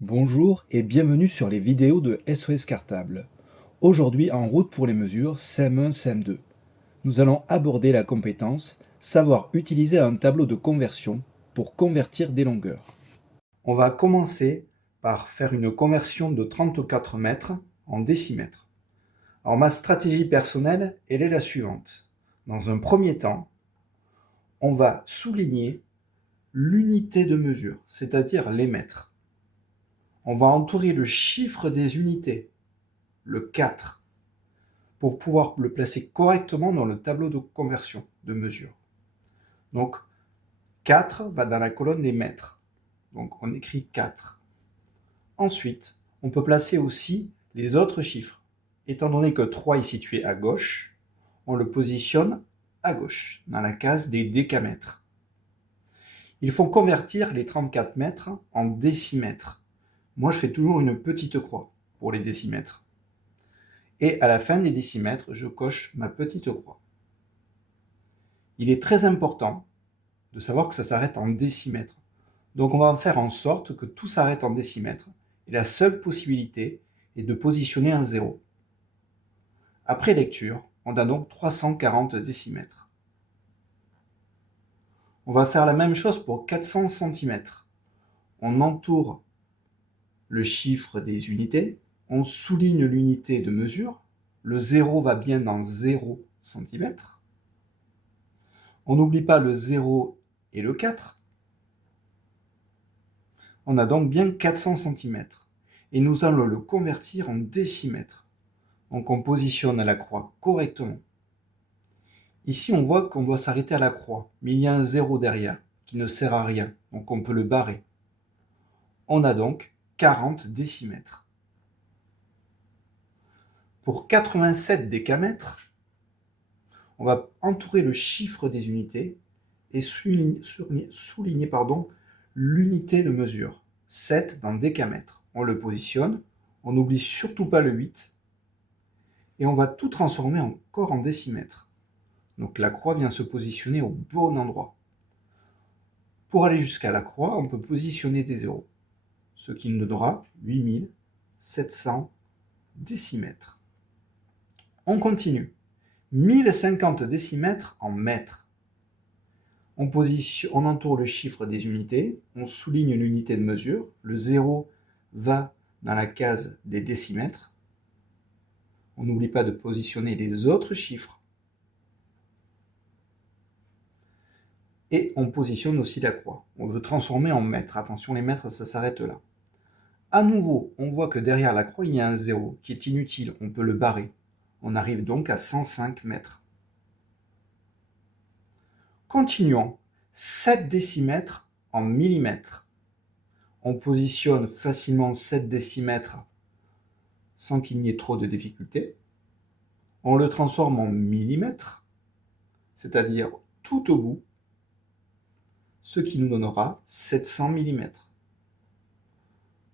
Bonjour et bienvenue sur les vidéos de SOS Cartable. Aujourd'hui en route pour les mesures CM1, CM2. Nous allons aborder la compétence savoir utiliser un tableau de conversion pour convertir des longueurs. On va commencer par faire une conversion de 34 mètres en décimètres. Alors ma stratégie personnelle, elle est la suivante. Dans un premier temps, on va souligner l'unité de mesure, c'est-à-dire les mètres. On va entourer le chiffre des unités, le 4, pour pouvoir le placer correctement dans le tableau de conversion de mesure. Donc 4 va dans la colonne des mètres. Donc on écrit 4. Ensuite, on peut placer aussi les autres chiffres. Étant donné que 3 est situé à gauche, on le positionne à gauche, dans la case des décamètres. Il faut convertir les 34 mètres en décimètres. Moi, je fais toujours une petite croix pour les décimètres. Et à la fin des décimètres, je coche ma petite croix. Il est très important de savoir que ça s'arrête en décimètres. Donc on va faire en sorte que tout s'arrête en décimètres. Et la seule possibilité est de positionner un 0. Après lecture, on a donc 340 décimètres. On va faire la même chose pour 400 centimètres. On entoure le chiffre des unités, on souligne l'unité de mesure, le 0 va bien dans 0 cm. On n'oublie pas le 0 et le 4. On a donc bien 400 cm. Et nous allons le convertir en décimètres. Donc on positionne la croix correctement. Ici, on voit qu'on doit s'arrêter à la croix, mais il y a un 0 derrière, qui ne sert à rien, donc on peut le barrer. On a donc 40 décimètres. Pour 87 décamètres, on va entourer le chiffre des unités et souligner l'unité de mesure, 7 dans décamètres. On le positionne, on n'oublie surtout pas le 8, et on va tout transformer encore en décimètres. Donc la croix vient se positionner au bon endroit. Pour aller jusqu'à la croix, on peut positionner des zéros, ce qui nous donnera 8700 décimètres. On continue. 1050 décimètres en mètres. On entoure le chiffre des unités, on souligne l'unité de mesure, le 0 va dans la case des décimètres. On n'oublie pas de positionner les autres chiffres. Et on positionne aussi la croix. On veut transformer en mètres. Attention, les mètres, ça s'arrête là. À nouveau, on voit que derrière la croix, il y a un 0 qui est inutile. On peut le barrer. On arrive donc à 105 mètres. Continuons. 7 décimètres en millimètres. On positionne facilement 7 décimètres sans qu'il n'y ait trop de difficultés. On le transforme en millimètres, c'est-à-dire tout au bout, ce qui nous donnera 700 mm.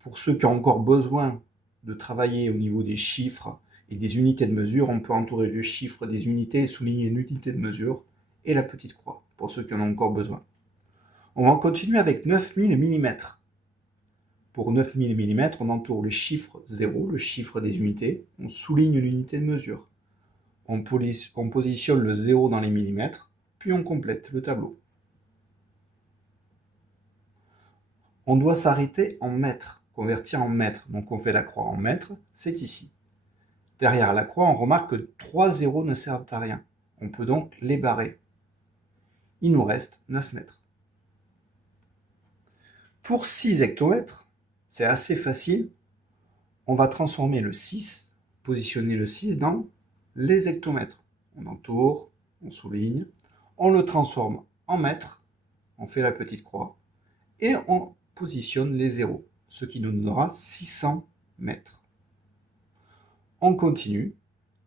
Pour ceux qui ont encore besoin de travailler au niveau des chiffres et des unités de mesure, on peut entourer le chiffre des unités et souligner l'unité de mesure et la petite croix, pour ceux qui en ont encore besoin. On va continuer avec 9000 mm. Pour 9000 mm, on entoure le chiffre 0, le chiffre des unités, on souligne l'unité de mesure. On positionne le 0 dans les millimètres, puis on complète le tableau. On doit s'arrêter en mètres, convertir en mètres. Donc on fait la croix en mètres, c'est ici. Derrière la croix, on remarque que 3 zéros ne servent à rien. On peut donc les barrer. Il nous reste 9 mètres. Pour 6 hectomètres, c'est assez facile. On va transformer le 6, positionner le 6 dans les hectomètres. On entoure, on souligne, on le transforme en mètres, on fait la petite croix, et on positionne les zéros, ce qui nous donnera 600 mètres. On continue,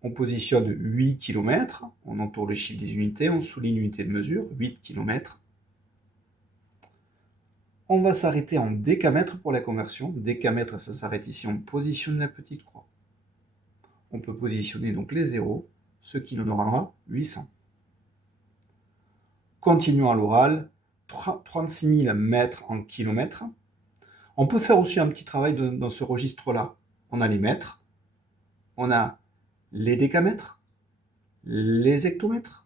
on positionne 8 km, on entoure le chiffre des unités, on souligne l'unité de mesure, 8 km. On va s'arrêter en décamètres pour la conversion. Décamètres, ça s'arrête ici, on positionne la petite croix. On peut positionner donc les zéros, ce qui nous donnera 800. Continuons à l'oral, 36 000 mètres en kilomètres. On peut faire aussi un petit travail dans ce registre-là. On a les mètres, on a les décamètres, les hectomètres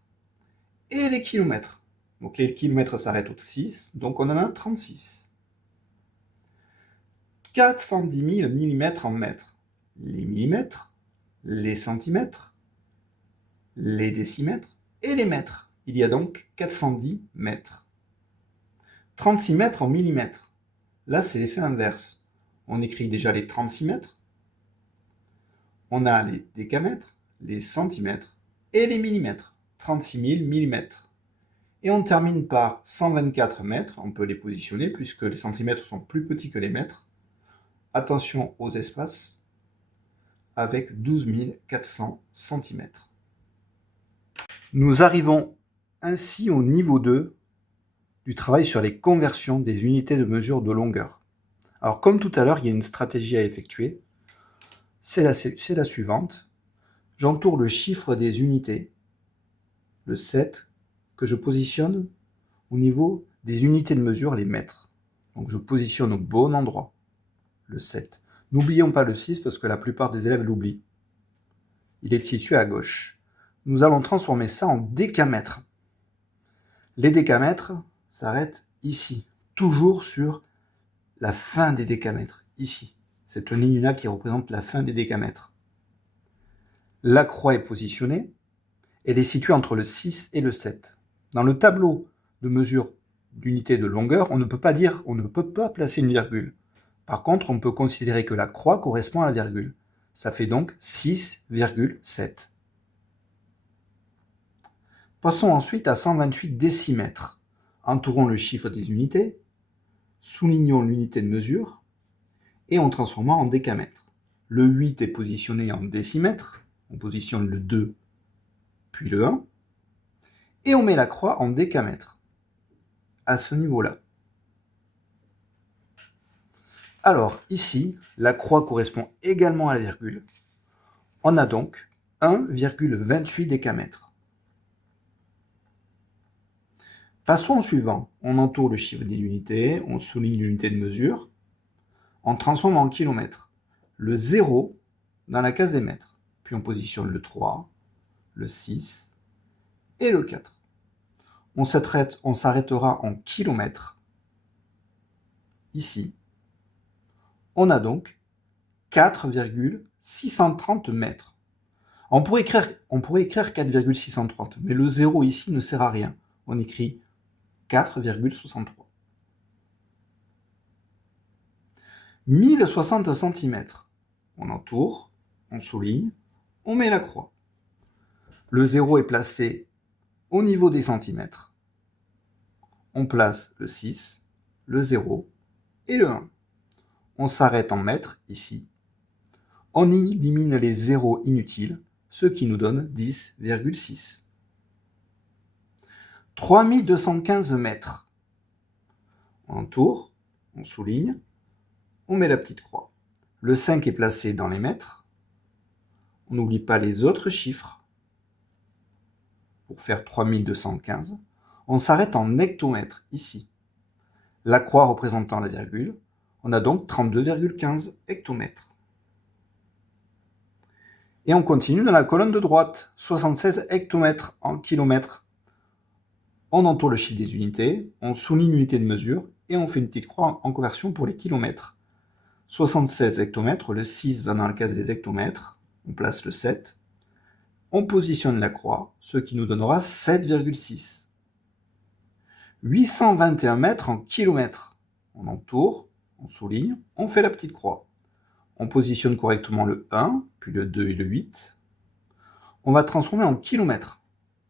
et les kilomètres. Donc les kilomètres s'arrêtent au 6, donc on en a 36. 410 000 millimètres en mètres. Les millimètres, les centimètres, les décimètres et les mètres. Il y a donc 410 mètres. 36 mètres en millimètres. Là, c'est l'effet inverse. On écrit déjà les 36 mètres. On a les décamètres, les centimètres et les millimètres. 36 000 millimètres. Et on termine par 124 mètres. On peut les positionner puisque les centimètres sont plus petits que les mètres. Attention aux espaces avec 12 400 cm. Nous arrivons ainsi au niveau 2 du travail sur les conversions des unités de mesure de longueur. Alors comme tout à l'heure, il y a une stratégie à effectuer. C'est la suivante. J'entoure le chiffre des unités, le 7, que je positionne au niveau des unités de mesure, les mètres. Donc je positionne au bon endroit, le 7. N'oublions pas le 6 parce que la plupart des élèves l'oublient. Il est situé à gauche. Nous allons transformer ça en décamètres. Les décamètres s'arrêtent ici, toujours sur la fin des décamètres, ici. Cette ligne-là qui représente la fin des décamètres. La croix est positionnée, elle est située entre le 6 et le 7. Dans le tableau de mesure d'unité de longueur, on ne peut pas placer une virgule. Par contre, on peut considérer que la croix correspond à la virgule. Ça fait donc 6,7. Passons ensuite à 128 décimètres. Entourons le chiffre des unités, soulignons l'unité de mesure et on transforme en décamètres. Le 8 est positionné en décimètres, on positionne le 2 puis le 1 et on met la croix en décamètres à ce niveau-là. Alors ici, la croix correspond également à la virgule. On a donc 1,28 décamètres. Passons au suivant. On entoure le chiffre des unités, on souligne l'unité de mesure, on transforme en kilomètres. Le 0 dans la case des mètres. Puis on positionne le 3, le 6 et le 4. On s'arrêtera en kilomètres. Ici, on a donc 4,630 mètres. On pourrait écrire 4,630, mais le 0 ici ne sert à rien. On écrit 4,63. 1060 cm. On entoure, on souligne, on met la croix. Le 0 est placé au niveau des centimètres. On place le 6, le 0 et le 1. On s'arrête en mètres ici. On élimine les zéros inutiles, ce qui nous donne 10,6. 3215 mètres. On entoure, on souligne, on met la petite croix. Le 5 est placé dans les mètres. On n'oublie pas les autres chiffres. Pour faire 3215, on s'arrête en hectomètres ici. La croix représentant la virgule, on a donc 32,15 hectomètres. Et on continue dans la colonne de droite, 76 hectomètres en kilomètres. On entoure le chiffre des unités, on souligne l'unité de mesure et on fait une petite croix en conversion pour les kilomètres. 76 hectomètres, le 6 va dans la case des hectomètres, on place le 7, on positionne la croix, ce qui nous donnera 7,6. 821 mètres en kilomètres. On entoure, on souligne, on fait la petite croix. On positionne correctement le 1, puis le 2 et le 8. On va transformer en kilomètres.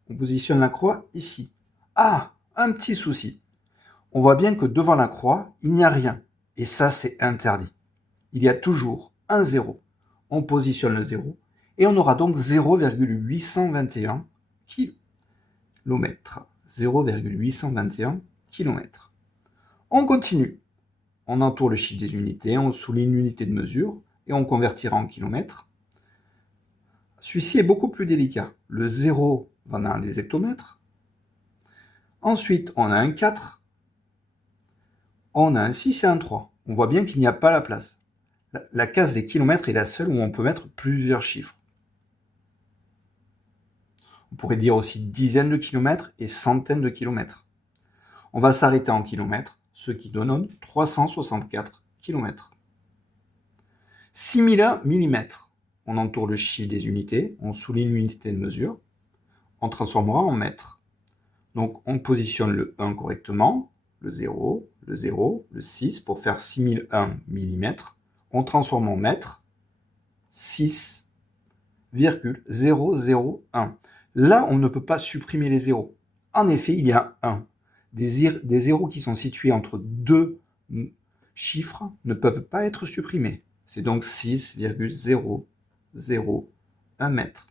On positionne la croix ici. Ah, un petit souci. On voit bien que devant la croix, il n'y a rien. Et ça, c'est interdit. Il y a toujours un 0. On positionne le 0. Et on aura donc 0,821 km. 0,821 km. On continue. On entoure le chiffre des unités, on souligne l'unité de mesure et on convertira en kilomètres. Celui-ci est beaucoup plus délicat. Le 0 va dans les hectomètres. Ensuite, on a un 4, on a un 6 et un 3. on voit bien qu'il n'y a pas la place. La case des kilomètres est la seule où on peut mettre plusieurs chiffres. On pourrait dire aussi dizaines de kilomètres et centaines de kilomètres. On va s'arrêter en kilomètres, ce qui donne 364 kilomètres. 6001 mm. On entoure le chiffre des unités, on souligne l'unité de mesure, on transformera en mètres. Donc on positionne le 1 correctement, le 0, le 0, le 6 pour faire 6001 mm. On transforme en mètres, 6,001. Là, on ne peut pas supprimer les zéros. En effet, il y a un 1. Des zéros qui sont situés entre deux chiffres ne peuvent pas être supprimés. C'est donc 6,001 mètres.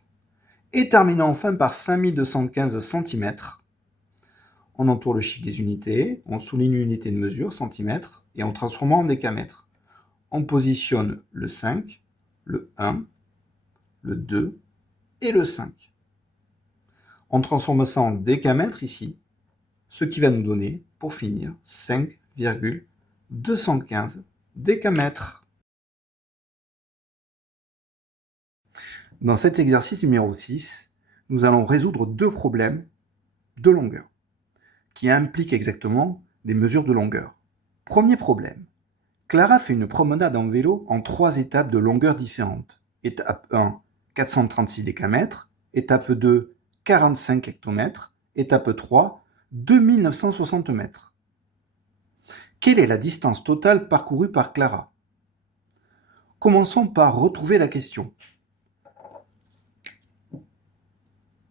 Et terminons enfin par 5215 cm. On entoure le chiffre des unités, on souligne l'unité de mesure, centimètres, et on transforme en décamètres. On positionne le 5, le 1, le 2 et le 5. On transforme ça en décamètres ici, ce qui va nous donner, pour finir, 5,215 décamètres. Dans cet exercice numéro 6, nous allons résoudre deux problèmes de longueur, qui impliquent exactement des mesures de longueur. Premier problème. Clara fait une promenade en vélo en 3 étapes de longueur différentes. Étape 1, 436 décamètres. Étape 2, 45 hectomètres. Étape 3, 2960 mètres. Quelle est la distance totale parcourue par Clara? Commençons par retrouver la question.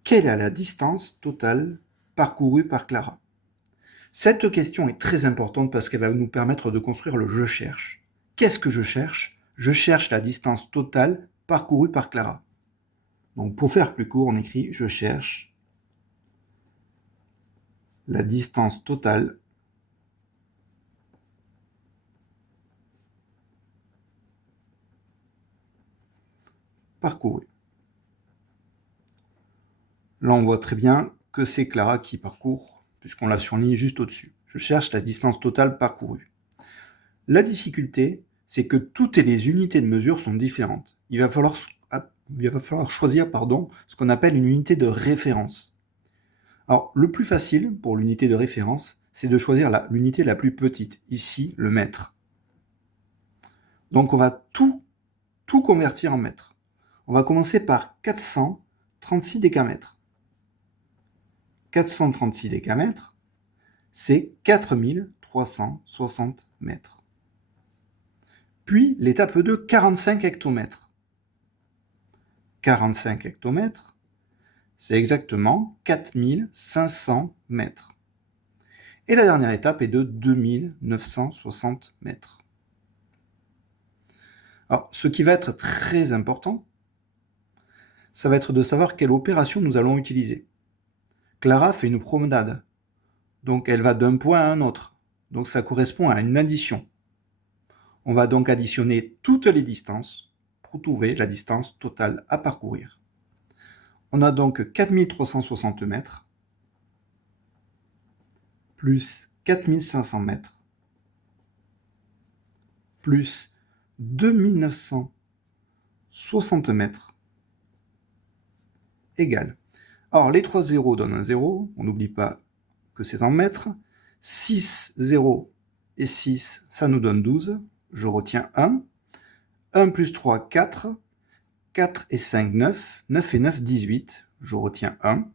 Quelle est la distance totale parcourue par Clara? Cette question est très importante parce qu'elle va nous permettre de construire le « je cherche ». Qu'est-ce que je cherche? Je cherche la distance totale parcourue par Clara. Donc pour faire plus court, on écrit « je cherche la distance totale parcourue ». Là, on voit très bien que c'est Clara qui parcourt, puisqu'on la surligne juste au-dessus. Je cherche la distance totale parcourue. La difficulté, c'est que toutes les unités de mesure sont différentes. Il va falloir choisir ce qu'on appelle une unité de référence. Alors, le plus facile pour l'unité de référence, c'est de choisir l'unité la plus petite, ici le mètre. Donc on va tout convertir en mètres. On va commencer par 436 décamètres. 436 décamètres, c'est 4360 mètres. Puis l'étape 2, 45 hectomètres. 45 hectomètres, c'est exactement 4500 mètres. Et la dernière étape est de 2960 mètres. Alors, ce qui va être très important, ça va être de savoir quelle opération nous allons utiliser. Clara fait une promenade, donc elle va d'un point à un autre, donc ça correspond à une addition. On va donc additionner toutes les distances pour trouver la distance totale à parcourir. On a donc 4360 mètres, plus 4500 mètres, plus 2960 mètres, égale. Alors, les 3 zéros donnent un 0, on n'oublie pas que c'est en mètres. 6, 0 et 6, ça nous donne 12. Je retiens 1. 1 plus 3, 4. 4 et 5, 9. 9 et 9, 18. Je retiens 1.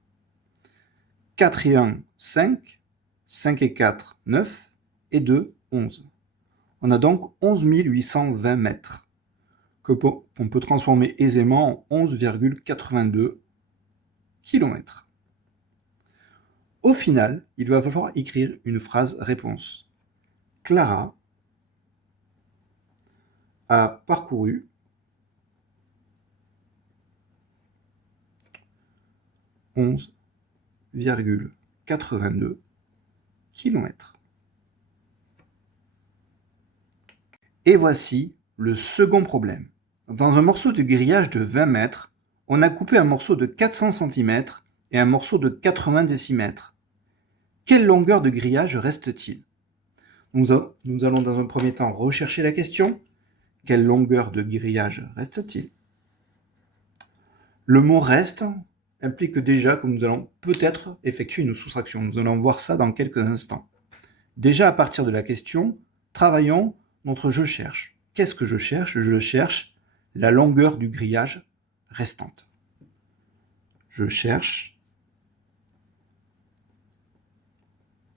4 et 1, 5. 5 et 4, 9. Et 2, 11. On a donc 11 820 mètres qu'on peut transformer aisément en 11,82 km. Au final, il va falloir écrire une phrase réponse. Clara a parcouru 11,82 km. Et voici le second problème. Dans un morceau de grillage de 20 mètres, on a coupé un morceau de 400 cm et un morceau de 80 décimètres. Quelle longueur de grillage reste-t-il? Nous allons dans un premier temps rechercher la question. Quelle longueur de grillage reste-t-il? Le mot reste implique déjà que nous allons peut-être effectuer une soustraction. Nous allons voir ça dans quelques instants. Déjà à partir de la question, travaillons notre je cherche. Qu'est-ce que je cherche? Je cherche la longueur du grillage restante. Je cherche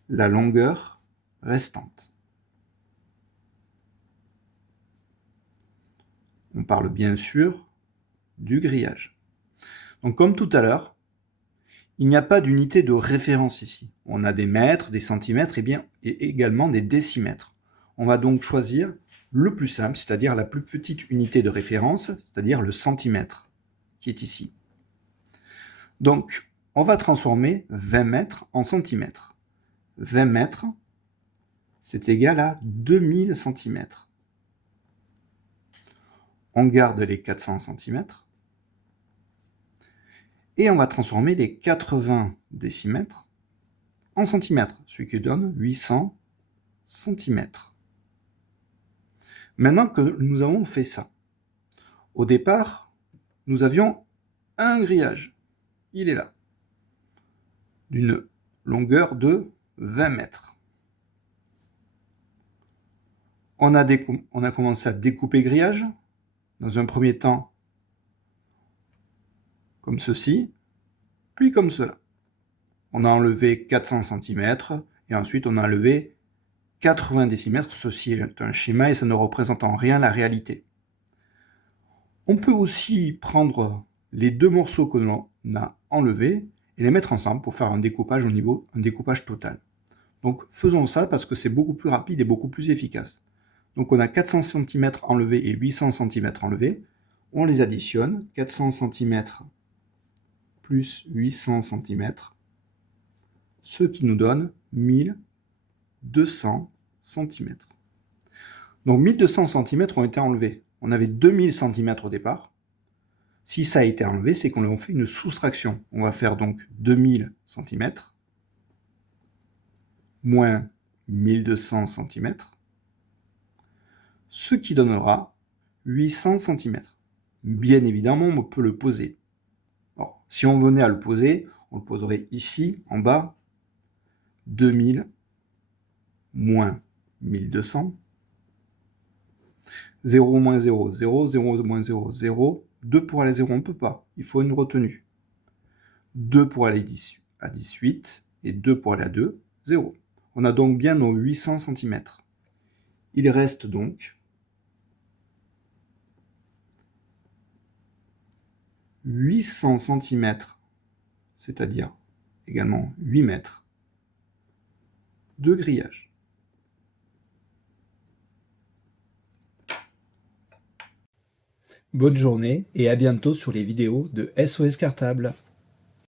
la longueur restante. On parle bien sûr du grillage. Donc comme tout à l'heure, il n'y a pas d'unité de référence ici. On a des mètres, des centimètres et également des décimètres. On va donc choisir le plus simple, c'est-à-dire la plus petite unité de référence, c'est-à-dire le centimètre, qui est ici. Donc, on va transformer 20 mètres en centimètres. 20 mètres, c'est égal à 2000 centimètres. On garde les 400 centimètres. Et on va transformer les 80 décimètres en centimètres, ce qui donne 800 centimètres. Maintenant que nous avons fait ça, au départ, nous avions un grillage. Il est là, d'une longueur de 20 mètres. On a commencé à découper le grillage, dans un premier temps, comme ceci, puis comme cela. On a enlevé 400 cm et ensuite on a enlevé 80 décimètres. Ceci est un schéma et ça ne représente en rien la réalité. On peut aussi prendre les deux morceaux que l'on a enlevés et les mettre ensemble pour faire un découpage un découpage total. Donc faisons ça parce que c'est beaucoup plus rapide et beaucoup plus efficace. Donc on a 400 cm enlevés et 800 cm enlevés. On les additionne, 400 cm plus 800 cm, ce qui nous donne 1200 cm. Donc 1200 cm ont été enlevés. On avait 2000 cm au départ. Si ça a été enlevé, c'est qu'on a fait une soustraction. On va faire donc 2000 cm moins 1200 cm, ce qui donnera 800 cm. Bien évidemment, on peut le poser. Alors, si on venait à le poser, on le poserait ici, en bas, 2000 moins 1200, 0 moins 0, 0, 0 moins 0, 0, 2 pour aller à 0, on ne peut pas, il faut une retenue. 2 pour aller à 18, et 2 pour aller à 2, 0. On a donc bien nos 800 cm. Il reste donc 800 cm, c'est-à-dire également 8 mètres, de grillage. Bonne journée et à bientôt sur les vidéos de SOS Cartable.